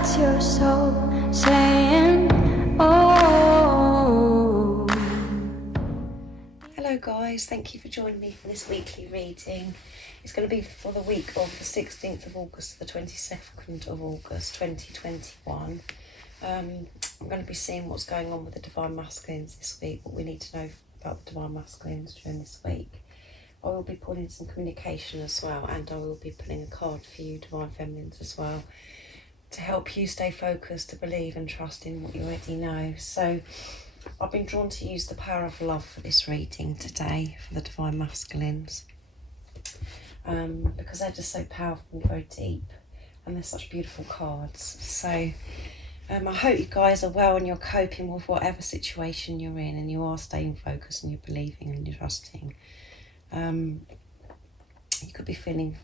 That's your soul saying, oh. Hello guys, thank you for joining me for this weekly reading. It's going to be for the week of the 16th of August to the 22nd of August 2021. I'm going to be seeing what's going on with the Divine Masculines this week, what we need to know about the Divine Masculines during this week. I will be pulling some communication as well, and I will be pulling a card for you Divine Feminines as well, to help you stay focused, to believe and trust in what you already know. So I've been drawn to use the power of love for this reading today for the Divine Masculines, because they're just so powerful, very deep, and they're such beautiful cards. So I hope you guys are well and you're coping with whatever situation you're in, and you are staying focused and you're believing and you're trusting. You could be feeling,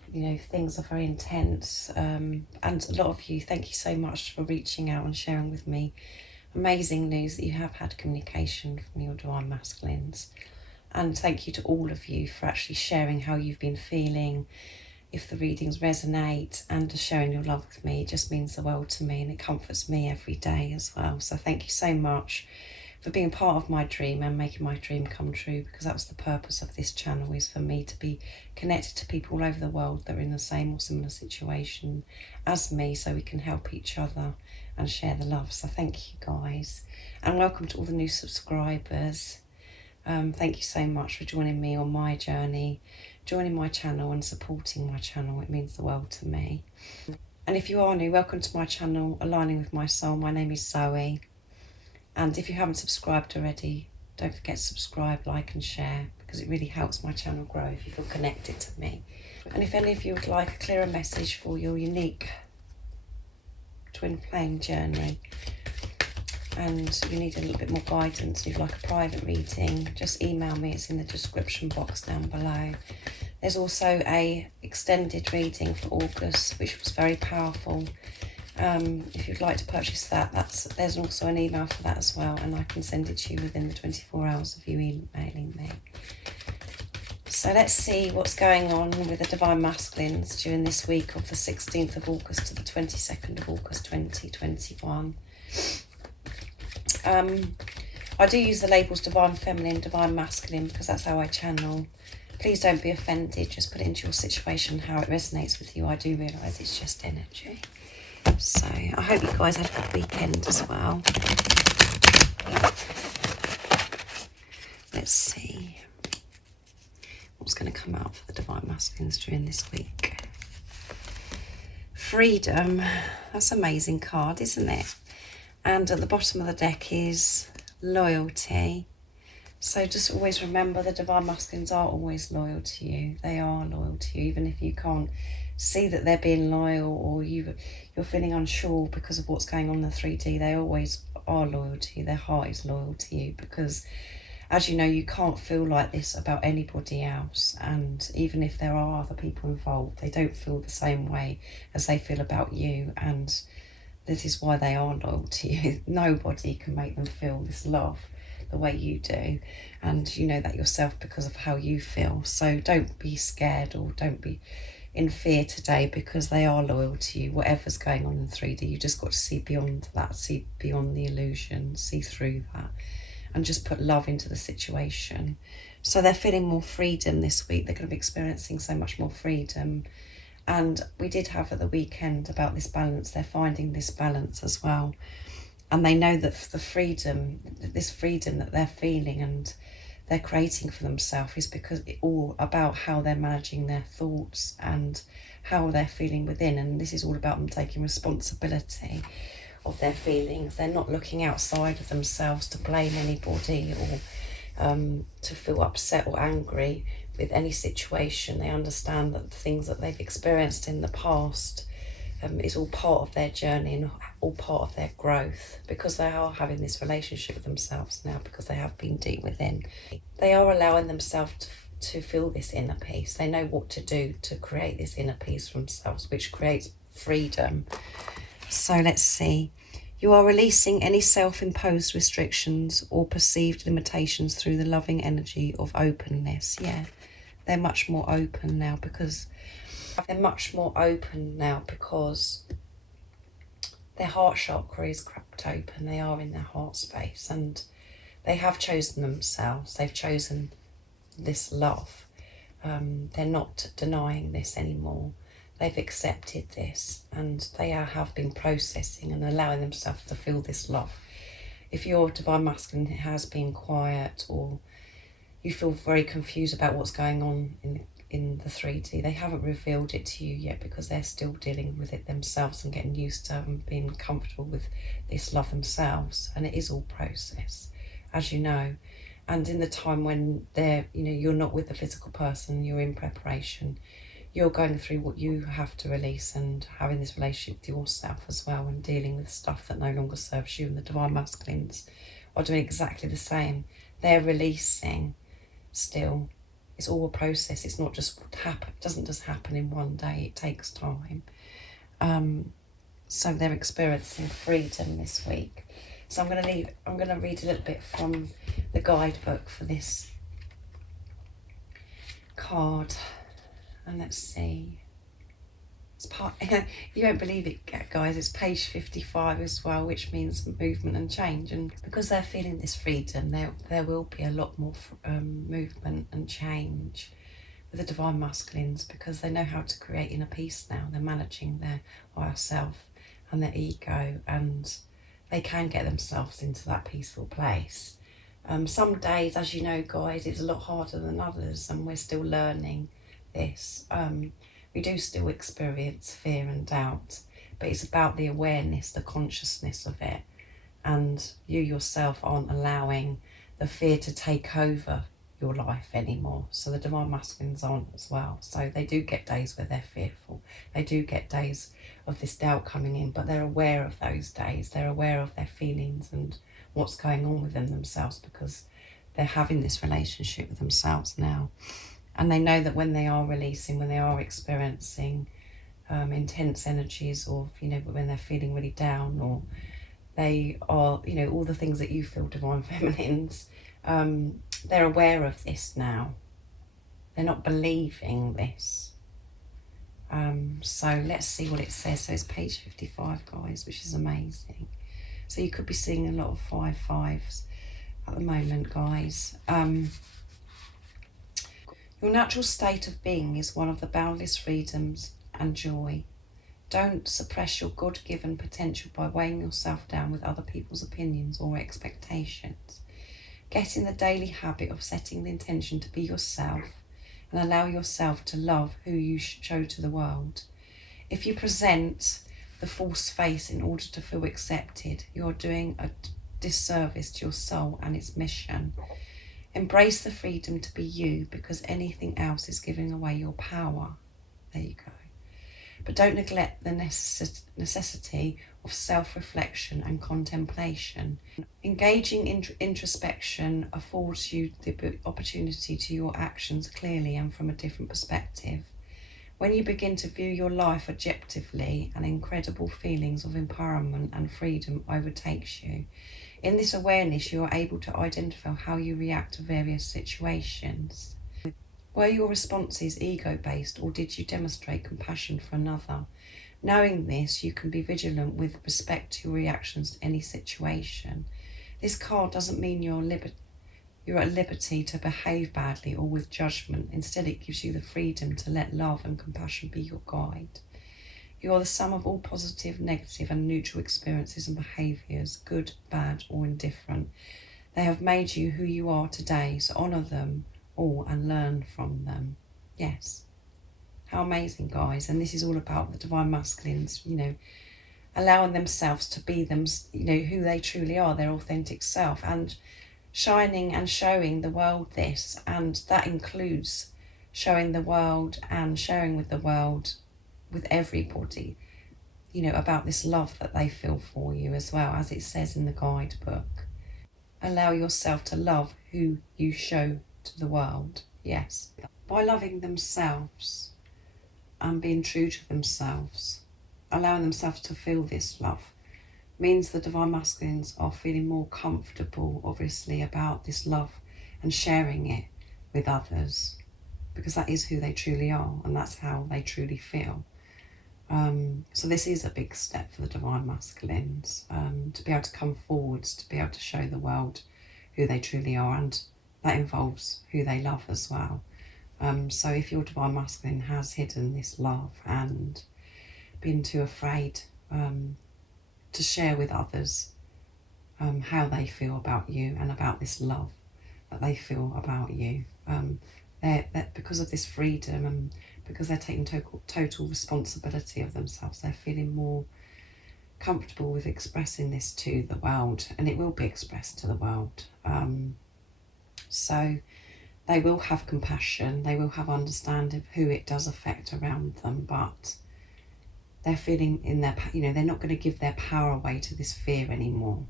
things are very intense, and a lot of you, thank you so much for reaching out and sharing with me amazing news that you have had communication from your Divine Masculines. And thank you to all of you for actually sharing how you've been feeling. If the readings resonate and just sharing your love with me, it just means the world to me, and it comforts me every day as well. So thank you so much for being part of my dream and making my dream come true, because that's the purpose of this channel, is for me to be connected to people all over the world that are in the same or similar situation as me, so we can help each other and share the love. So thank you guys, and welcome to all the new subscribers. Thank you so much for joining me on my journey, joining my channel and supporting my channel. It means the world to me. And if you are new, welcome to my channel, Aligning with My Soul. My name is Zoe. And if you haven't subscribed already, don't forget to subscribe, like and share, because it really helps my channel grow if you feel connected to me. And if any of you would like a clearer message for your unique twin flame journey, and you need a little bit more guidance, if you'd like a private reading, just email me. It's in the description box down below. There's also a extended reading for August, which was very powerful. If you'd like to purchase that, there's also an email for that as well, and I can send it to you within the 24 hours of you emailing me. So let's see what's going on with the Divine Masculines during this week of the 16th of August to the 22nd of August 2021. I do use the labels Divine Feminine, Divine Masculine, because that's how I channel. Please don't be offended, just put it into your situation how it resonates with you. I do realise it's just energy. So I hope you guys had a good weekend as well. Let's see what's going to come out for the Divine Masculines during this week. Freedom. That's an amazing card, isn't it? And at the bottom of the deck is loyalty. So just always remember, the Divine Masculines are always loyal to you. They are loyal to you, even if you can't see that they're being loyal, or you're feeling unsure because of what's going on in the 3D. They always are loyal to you. Their heart is loyal to you, because as you know, you can't feel like this about anybody else. And even if there are other people involved, they don't feel the same way as they feel about you. And this is why they are loyal to you. Nobody can make them feel this love the way you do, and you know that yourself because of how you feel. So don't be scared, or don't be in fear today, because they are loyal to you. Whatever's going on in 3D, you just got to see beyond that, see beyond the illusion, see through that, and just put love into the situation. So they're feeling more freedom this week. They're going to be experiencing so much more freedom. And we did have at the weekend about this balance. They're finding this balance as well. And they know that the freedom, this freedom that they're feeling and they're creating for themselves, is because it's all about how they're managing their thoughts and how they're feeling within. And this is all about them taking responsibility of their feelings. They're not looking outside of themselves to blame anybody, or to feel upset or angry with any situation. They understand that the things that they've experienced in the past is all part of their journey and all part of their growth, because they are having this relationship with themselves now, because they have been deep within. They are allowing themselves to feel this inner peace. They know what to do to create this inner peace for themselves, which creates freedom. So let's see. You are releasing any self-imposed restrictions or perceived limitations through the loving energy of openness. Yeah, they're much more open now, because their heart chakra is cracked open. They are in their heart space, and they have chosen themselves. They've chosen this love. They're not denying this anymore. They've accepted this, and they have been processing and allowing themselves to feel this love. If your divine masculine has been quiet, or you feel very confused about what's going on in the 3D, they haven't revealed it to you yet, because they're still dealing with it themselves and getting used to and being comfortable with this love themselves. And it is all process, as you know. And in the time when you're not with the physical person, you're in preparation, you're going through what you have to release, and having this relationship with yourself as well, and dealing with stuff that no longer serves you. And the divine masculines are doing exactly the same. They're releasing still. It's all a process. It's not just what happen. It doesn't just happen in one day. It takes time. So they're experiencing freedom this week. So I'm going to read a little bit from the guidebook for this card, and let's see. It's part. You won't believe it, guys. It's page 55 as well, which means movement and change. And because they're feeling this freedom, there will be a lot more movement and change with the divine masculines, because they know how to create inner peace now. They're managing their higher self and their ego, and they can get themselves into that peaceful place. Some days, as you know, guys, it's a lot harder than others, and we're still learning this. We do still experience fear and doubt, but it's about the awareness, the consciousness of it, and you yourself aren't allowing the fear to take over your life anymore. So the divine masculines aren't as well. So they do get days where they're fearful. They do get days of this doubt coming in, but they're aware of those days. They're aware of their feelings and what's going on within themselves, because they're having this relationship with themselves now. And they know that when they are releasing, when they are experiencing intense energies, or when they're feeling really down, or they are all the things that you feel, divine feminines, they're aware of this now. They're not believing this. So let's see what it says. So it's page 55, guys, which is amazing. So you could be seeing a lot of 5/5s at the moment, guys. Your natural state of being is one of the boundless freedoms and joy. Don't suppress your God-given potential by weighing yourself down with other people's opinions or expectations. Get in the daily habit of setting the intention to be yourself, and allow yourself to love who you show to the world. If you present the false face in order to feel accepted, you are doing a disservice to your soul and its mission. Embrace the freedom to be you, because anything else is giving away your power. There you go. But don't neglect the necessity of self-reflection and contemplation. Engaging in introspection affords you the opportunity to your actions clearly and from a different perspective. When you begin to view your life objectively, and incredible feelings of empowerment and freedom overtakes you. In this awareness, you are able to identify how you react to various situations. Were your responses ego-based, or did you demonstrate compassion for another? Knowing this, you can be vigilant with respect to your reactions to any situation. This card doesn't mean you're at liberty to behave badly or with judgment. Instead, it gives you the freedom to let love and compassion be your guide. You are the sum of all positive, negative and neutral experiences and behaviours, good, bad or indifferent. They have made you who you are today, so honour them all and learn from them. Yes. How amazing, guys. And this is all about the divine masculines, allowing themselves to be them, who they truly are, their authentic self, and shining and showing the world this. And that includes showing the world and sharing with the world, with everybody, about this love that they feel for you as well, as it says in the guidebook. Allow yourself to love who you show to the world. Yes. By loving themselves and being true to themselves, allowing themselves to feel this love, means the divine masculines are feeling more comfortable, obviously, about this love and sharing it with others, because that is who they truly are and that's how they truly feel. So this is a big step for the Divine Masculines, to be able to come forwards, to be able to show the world who they truly are, and that involves who they love as well. So if your Divine Masculine has hidden this love and been too afraid to share with others how they feel about you and about this love that they feel about you, they're because of this freedom and because they're taking total responsibility of themselves, they're feeling more comfortable with expressing this to the world, and it will be expressed to the world. So they will have compassion, they will have understanding of who it does affect around them, but they're feeling in their, they're not going to give their power away to this fear anymore.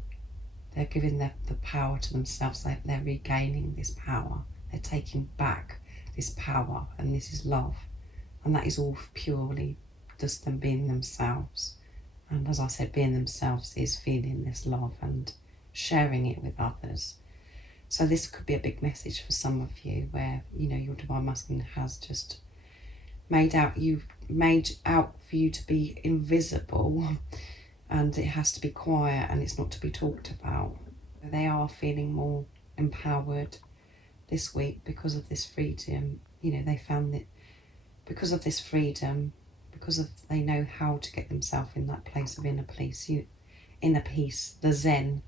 They're giving the power to themselves. They're regaining this power. They're taking back this power, and this is love. And that is all purely just them being themselves. And as I said, being themselves is feeling this love and sharing it with others. So this could be a big message for some of you where, your Divine Masculine has just made out for you to be invisible, and it has to be quiet and it's not to be talked about. They are feeling more empowered this week because of this freedom. They found that because of this freedom, because they know how to get themselves in that place of inner peace, the Zen.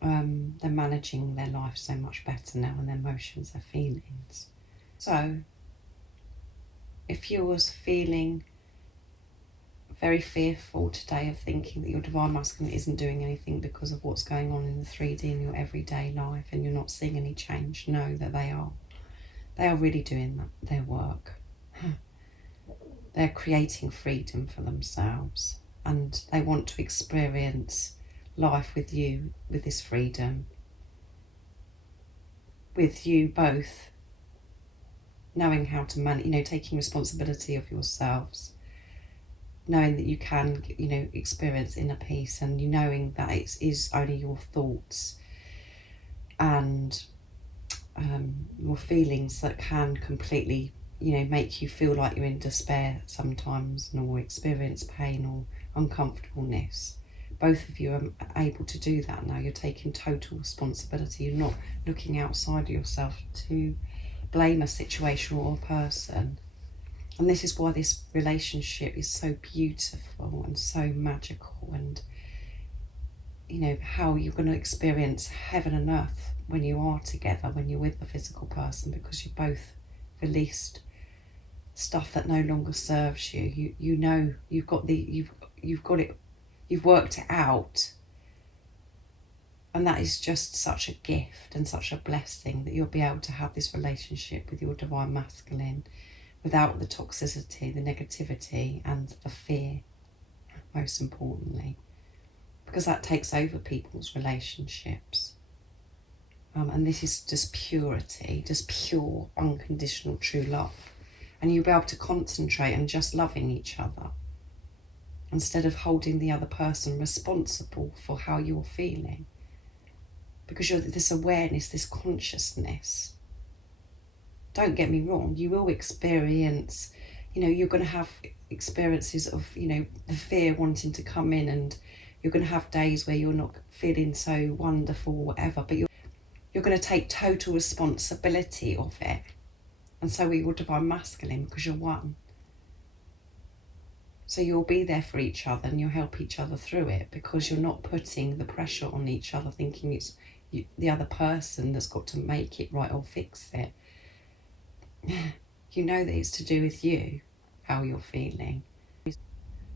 They're managing their life so much better now, and their emotions, their feelings. So if you was feeling very fearful today of thinking that your Divine Masculine isn't doing anything because of what's going on in the 3D in your everyday life, and you're not seeing any change, know that they are. They are really doing their work. They're creating freedom for themselves, and they want to experience life with you, with this freedom, with you both knowing how to manage, taking responsibility of yourselves, knowing that you can, experience inner peace, and knowing that it is only your thoughts and your feelings that can completely, make you feel like you're in despair sometimes, or experience pain or uncomfortableness. Both of you are able to do that now. You're taking total responsibility. You're not looking outside of yourself to blame a situation or a person. And this is why this relationship is so beautiful and so magical, and how you're going to experience heaven and earth when you are together, when you're with the physical person, because you both released stuff that no longer serves you. You've got it, you've worked it out, and that is just such a gift and such a blessing that you'll be able to have this relationship with your Divine Masculine without the toxicity, the negativity and the fear, most importantly, because that takes over people's relationships. And this is just purity, just pure, unconditional, true love. And you'll be able to concentrate on just loving each other instead of holding the other person responsible for how you're feeling. Because you're this awareness, this consciousness. Don't get me wrong, you will experience, you're going to have experiences of, the fear wanting to come in, and you're going to have days where you're not feeling so wonderful or whatever, but you're going to take total responsibility of it. And so will your Divine Masculine, because you're one. So you'll be there for each other, and you'll help each other through it, because you're not putting the pressure on each other, thinking it's the other person that's got to make it right or fix it. You know that it's to do with you, how you're feeling.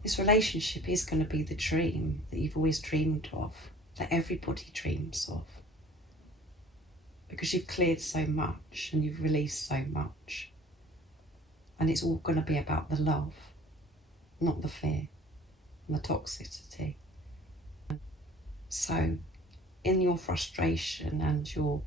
This relationship is going to be the dream that you've always dreamed of, that everybody dreams of. Because you've cleared so much and you've released so much. And it's all going to be about the love, not the fear and the toxicity. So in your frustration and your,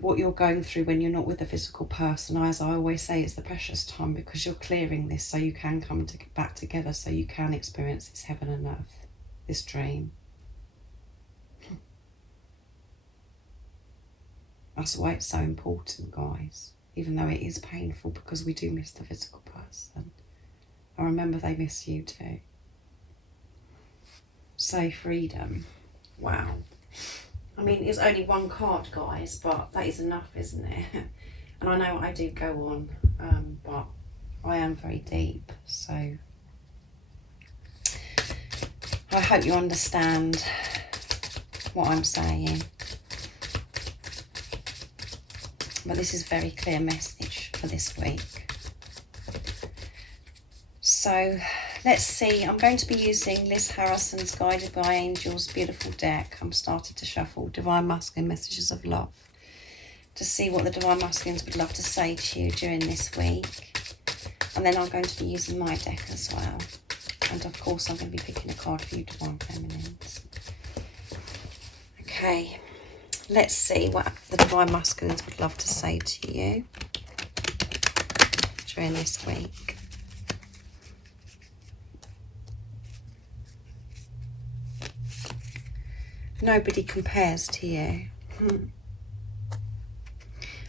what you're going through when you're not with the physical person, as I always say, it's the precious time, because you're clearing this so you can come back together, so you can experience this heaven and earth, this dream. That's why it's so important, guys, even though it is painful, because we do miss the physical person. I remember they miss you too. So freedom. Wow. I mean, it's only one card, guys, but that is enough, isn't it? And I know I do go on, but I am very deep, so I hope you understand what I'm saying. But this is a very clear message for this week. So let's see. I'm going to be using Liz Harrison's Guided by Angels beautiful deck. I'm starting to shuffle Divine Masculine Messages of Love to see what the Divine Masculines would love to say to you during this week. And then I'm going to be using my deck as well. And of course I'm going to be picking a card for you Divine Feminines. Okay, let's see what the Divine Masculines would love to say to you during this week. Nobody compares to you. I'm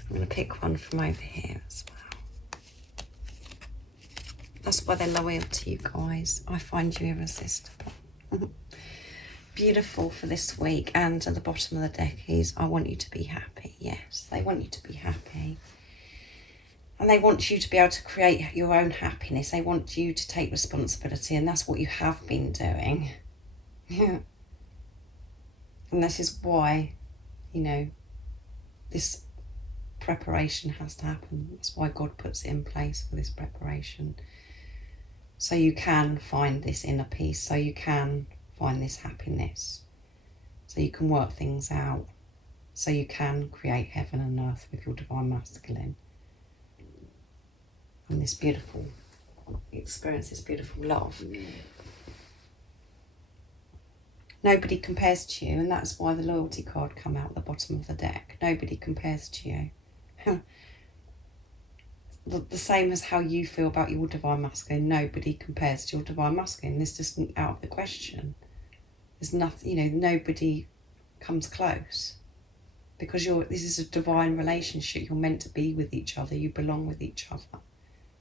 going to pick one from over here as well. That's why they're loyal to you guys. I find you irresistible. Beautiful for this week. And at the bottom of the deck is, I want you to be happy. Yes, they want you to be happy. And they want you to be able to create your own happiness. They want you to take responsibility. And that's what you have been doing. Yeah. And this is why, you know, this preparation has to happen. That's why God puts it in place for this preparation. So you can find this inner peace. So you can find this happiness. So you can work things out. So you can create heaven and earth with your Divine Masculine. And this beautiful experience, this beautiful love. Nobody compares to you, and that's why the loyalty card come out at the bottom of the deck. Nobody compares to you. The same as how you feel about your Divine Masculine. Nobody compares to your Divine Masculine. This isn't out of the question. There's nothing, you know, nobody comes close. Because this is a divine relationship. You're meant to be with each other. You belong with each other.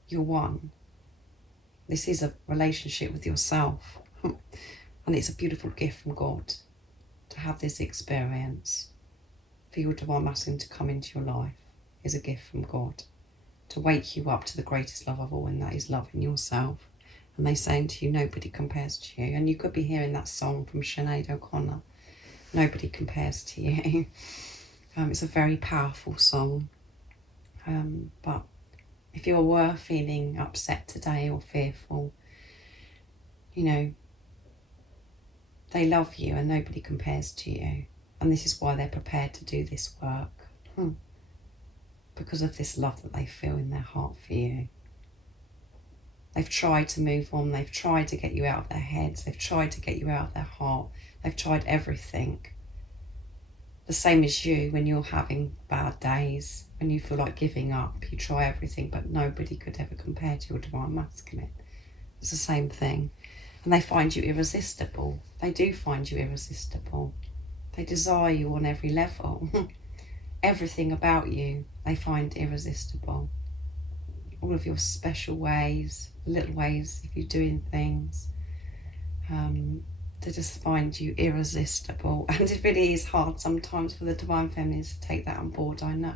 You're one. This is a relationship with yourself. And it's a beautiful gift from God to have this experience. For your Divine Masculine to come into your life is a gift from God. To wake you up to the greatest love of all, and that is loving yourself. And they're saying to you, nobody compares to you. And you could be hearing that song from Sinead O'Connor. Nobody compares to you. It's a very powerful song. But if you were feeling upset today or fearful, you know, they love you and nobody compares to you. And this is why they're prepared to do this work. Because of this love that they feel in their heart for you. They've tried to move on. They've tried to get you out of their heads. They've tried to get you out of their heart. They've tried everything. The same as you when you're having bad days, when you feel like giving up. You try everything, but nobody could ever compare to your Divine Masculine. It's the same thing. And they find you irresistible. They do find you irresistible. They desire you on every level. Everything about you, they find irresistible. All of your special ways, little ways of you doing things. They just find you irresistible. And it really is hard sometimes for the Divine Feminines to take that on board, I know.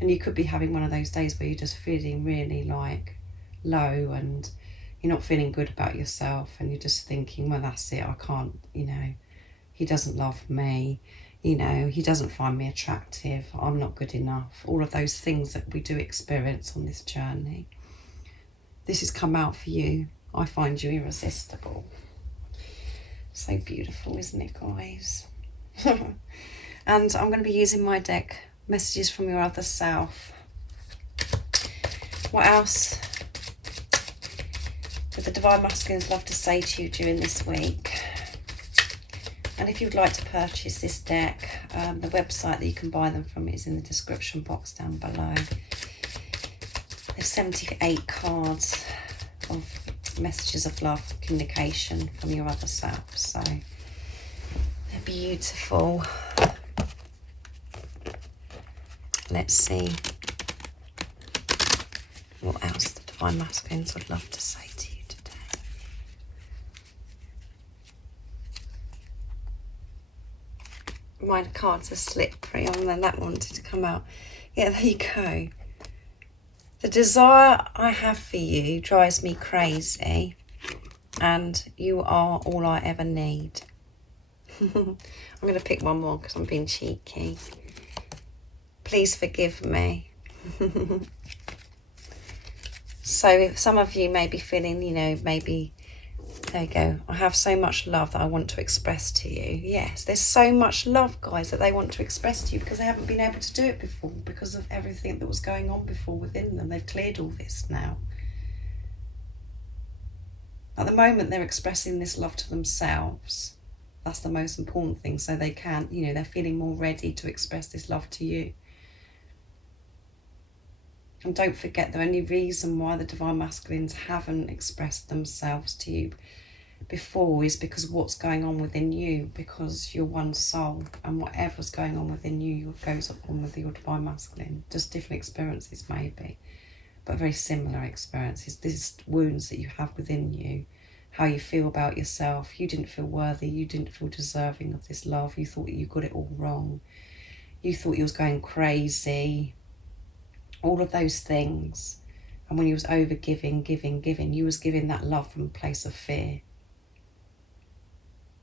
And you could be having one of those days where you're just feeling really like low and you're not feeling good about yourself, and you're just thinking, well, that's it, I can't, you know, he doesn't love me, you know, he doesn't find me attractive, I'm not good enough. All of those things that we do experience on this journey. This has come out for you. I find you irresistible. So beautiful, isn't it, guys? And I'm going to be using my deck, Messages from Your Other Self. What else would the Divine Masculines love to say to you during this week? And if you'd like to purchase this deck, the website that you can buy them from is in the description box down below. There's 78 cards of messages of love, communication from your other self. So they're beautiful. Let's see what else the Divine Masculines would love to say to you my cards are slippery, and then that wanted to come out. Yeah, there you go. The desire I have for you drives me crazy, and you are all I ever need. I'm going to pick one more because I'm being cheeky. Please forgive me. So if some of you may be feeling, you know, maybe, there you go, I have so much love that I want to express to you. Yes, there's so much love, guys, that they want to express to you because they haven't been able to do it before because of everything that was going on before within them. They've cleared all this now. At the moment, they're expressing this love to themselves. That's the most important thing. So they can, you know, they're feeling more ready to express this love to you. And don't forget, the only reason why the Divine Masculines haven't expressed themselves to you before is because of what's going on within you, because you're one soul, and whatever's going on within you goes on with your Divine Masculine. Just different experiences maybe, but very similar experiences. These wounds that you have within you, how you feel about yourself. You didn't feel worthy, you didn't feel deserving of this love. You thought you got it all wrong. You thought you was going crazy. All of those things. And when you was over giving, you was giving that love from a place of fear.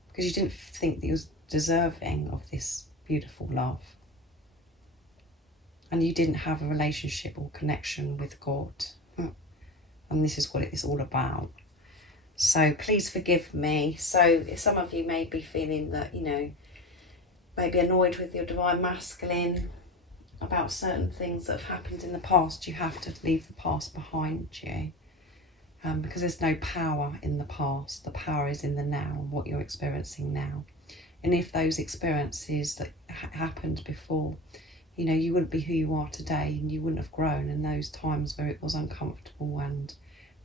Because you didn't think that you was deserving of this beautiful love. And you didn't have a relationship or connection with God. And this is what it is all about. So please forgive me. So some of you may be feeling that, you know, maybe annoyed with your Divine Masculine about certain things that have happened in the past. You have to leave the past behind you, because there's no power in the past. The power is in the now and what you're experiencing now. And if those experiences that happened before, you know, you wouldn't be who you are today, and you wouldn't have grown in those times where it was uncomfortable and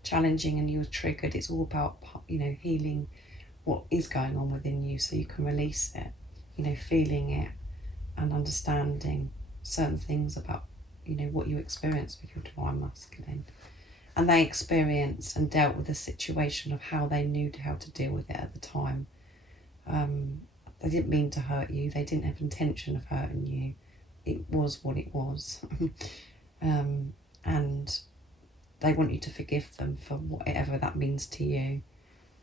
challenging and you were triggered. It's all about, you know, healing what is going on within you so you can release it, you know, feeling it and understanding certain things about, you know, what you experience with your Divine Masculine. And they experienced and dealt with the situation of how they knew how to deal with it at the time. They didn't mean to hurt you. They didn't have intention of hurting you. It was what it was. And they want you to forgive them for whatever that means to you.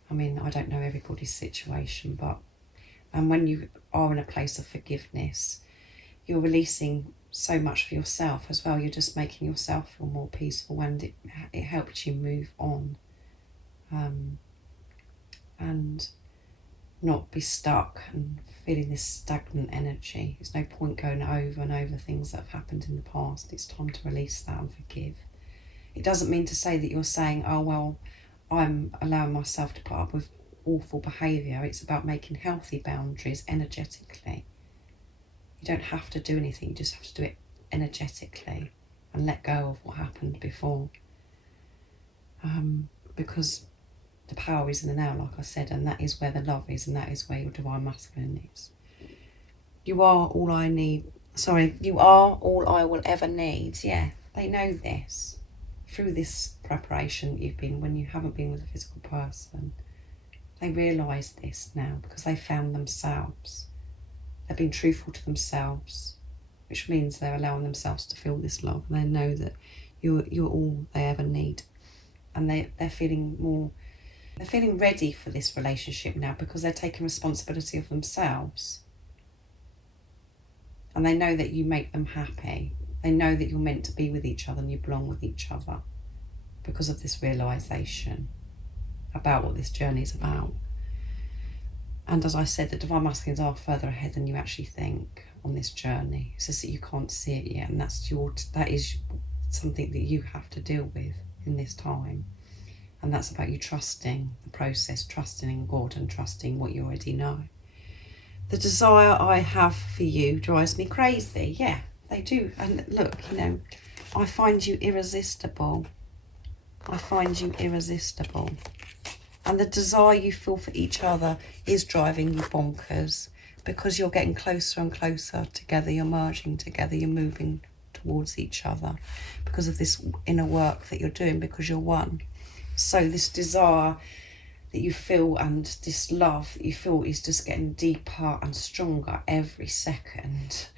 I mean, I don't know everybody's situation, but when you are in a place of forgiveness, you're releasing so much for yourself as well. You're just making yourself feel more peaceful, and it helps you move on, and not be stuck and feeling this stagnant energy. There's no point going over and over things that have happened in the past. It's time to release that and forgive. It doesn't mean to say that you're saying, oh, well, I'm allowing myself to put up with awful behaviour. It's about making healthy boundaries energetically. You don't have to do anything, you just have to do it energetically and let go of what happened before. Because the power is in the now, like I said, and that is where the love is, and that is where your Divine Masculine is. You are all I need. Sorry, you are all I will ever need. Yeah, they know this. Through this preparation that you've been, when you haven't been with a physical person, they realise this now because they found themselves. They've been truthful to themselves, which means they're allowing themselves to feel this love. And they know that you're all they ever need. And they're feeling ready for this relationship now because they're taking responsibility of themselves. And they know that you make them happy. They know that you're meant to be with each other and you belong with each other because of this realisation about what this journey is about. And as I said, the Divine Masculines are further ahead than you actually think on this journey. It's just that you can't see it yet, and that is something that you have to deal with in this time. And that's about you trusting the process, trusting in God and trusting what you already know. The desire I have for you drives me crazy. Yeah, they do. And look, you know, I find you irresistible. I find you irresistible. And the desire you feel for each other is driving you bonkers because you're getting closer and closer together. You're merging together. You're moving towards each other because of this inner work that you're doing, because you're one. So this desire that you feel, and this love that you feel is just getting deeper and stronger every second,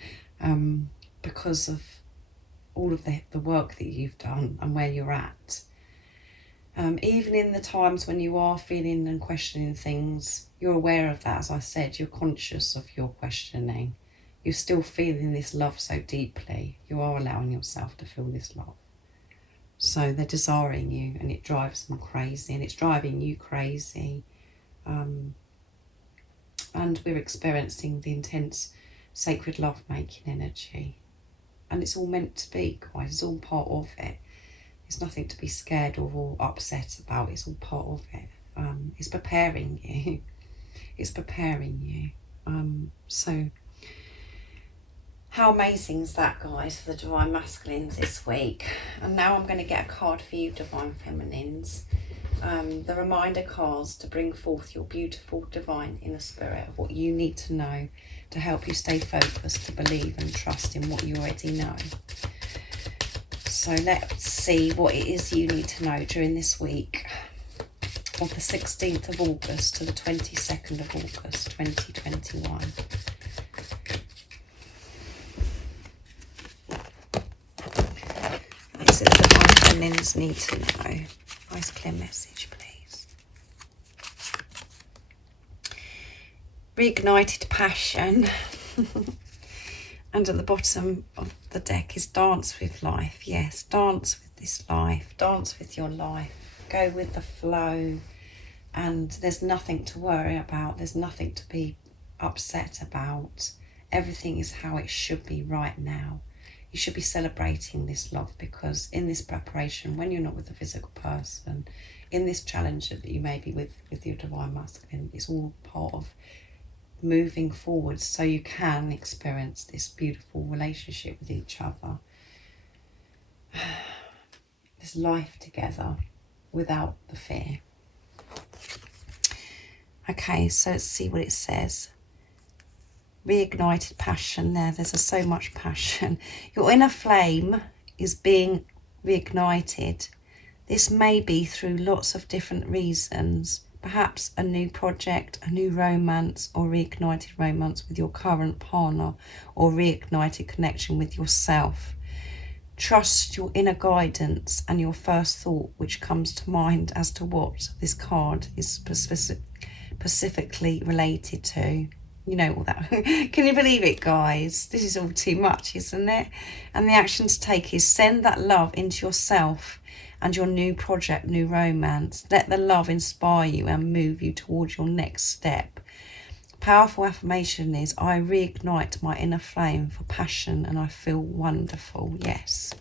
because of all of the work that you've done and where you're at. Even in the times when you are feeling and questioning things, you're aware of that. As I said, you're conscious of your questioning. You're still feeling this love so deeply. You are allowing yourself to feel this love. So they're desiring you, and it drives them crazy, and it's driving you crazy. And we're experiencing the intense sacred love-making energy. And it's all meant to be, guys. It's all part of it. It's nothing to be scared of or upset about. It's all part of it. It's preparing you. It's preparing you. So how amazing is that, guys, for the Divine Masculines this week? And now I'm going to get a card for you, Divine Feminines. The reminder cards to bring forth your beautiful divine inner spirit of what you need to know to help you stay focused, to believe and trust in what you already know. So let's see what it is you need to know during this week of the 16th of August to the 22nd of August 2021. What is it the Divine Feminines need to know? Nice clear message, please. Reignited passion. And at the bottom of the deck is dance with life. Yes, dance with this life. Dance with your life. Go with the flow. And there's nothing to worry about. There's nothing to be upset about. Everything is how it should be right now. You should be celebrating this love, because in this preparation, when you're not with a physical person, in this challenge that you may be with your Divine Masculine, it's all part of moving forward so you can experience this beautiful relationship with each other. This life together without the fear. Okay, so let's see what it says. Reignited passion there. There's so much passion. Your inner flame is being reignited. This may be through lots of different reasons. Perhaps a new project, a new romance, or reignited romance with your current partner, or reignited connection with yourself. Trust your inner guidance and your first thought, which comes to mind as to what this card is specifically related to. You know all that. Can you believe it, guys? This is all too much, isn't it? And the action to take is send that love into yourself and your new project, new romance. Let the love inspire you and move you towards your next step. Powerful affirmation is, I reignite my inner flame for passion and I feel wonderful. Yes.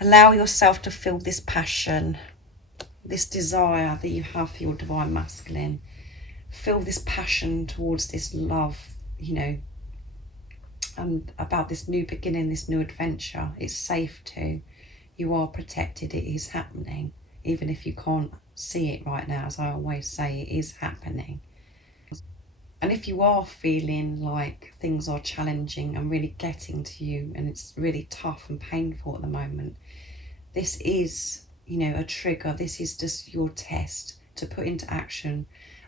Allow yourself to feel this passion, this desire that you have for your Divine Masculine. Feel this passion towards this love, you know, and about this new beginning, this new adventure. It's safe to. You are protected. It is happening. Even if you can't see it right now, as I always say, it is happening. And if you are feeling like things are challenging and really getting to you, and it's really tough and painful at the moment, this is, you know, a trigger. This is just your test to put into action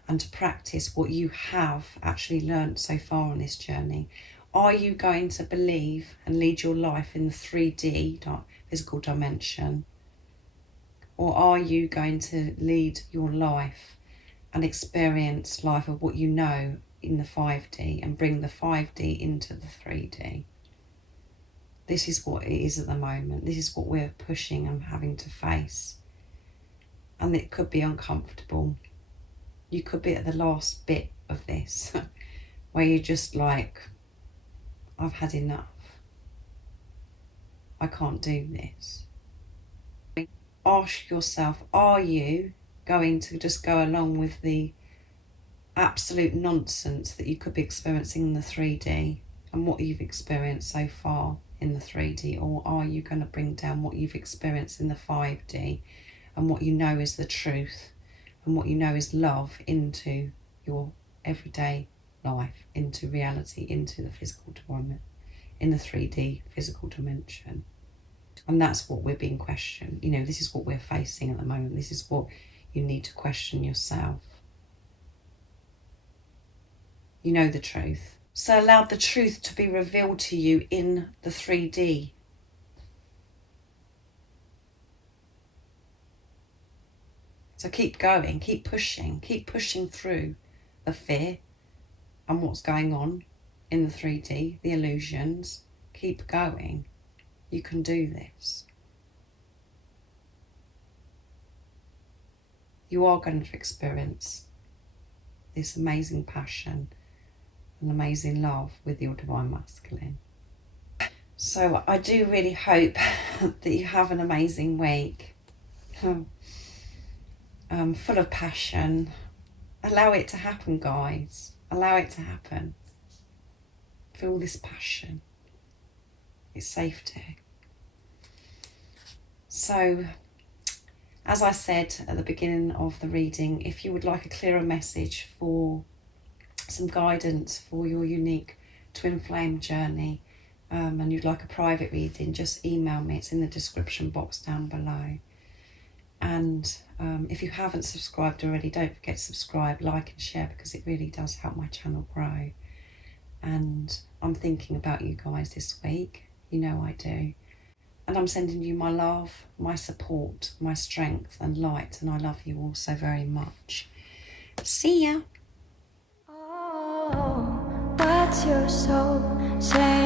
and to practice what you have actually learned so far on this journey. Are you going to believe and lead your life in the 3D physical dimension? Or are you going to lead your life and experience life of what you know in the 5D and bring the 5D into the 3D? This is what it is at the moment. This is what we're pushing and having to face. And it could be uncomfortable. You could be at the last bit of this where you're just like, I've had enough. I can't do this. Ask yourself, are you going to just go along with the absolute nonsense that you could be experiencing in the 3D and what you've experienced so far in the 3D? Or are you going to bring down what you've experienced in the 5D and what you know is the truth and what you know is love into your everyday life, into reality, into the physical dimension, in the 3D physical dimension? And that's what we're being questioned. You know, this is what we're facing at the moment. This is what you need to question yourself. You know the truth. So allow the truth to be revealed to you in the 3D. So keep going, keep pushing through the fear and what's going on in the 3D, the illusions. Keep going. You can do this. You are going to experience this amazing passion and amazing love with your Divine Masculine. So I do really hope that you have an amazing week. Full of passion. Allow it to happen, guys. Allow it to happen. Feel this passion. It's safe to. So, as I said at the beginning of the reading, if you would like a clearer message for some guidance for your unique twin flame journey, and you'd like a private reading, just email me. It's in the description box down below. And if you haven't subscribed already, don't forget to subscribe, like and share, because it really does help my channel grow. And I'm thinking about you guys this week. You know I do. And I'm sending you my love, my support, my strength and light. And I love you all so very much. See ya. Oh, what's your soul saying?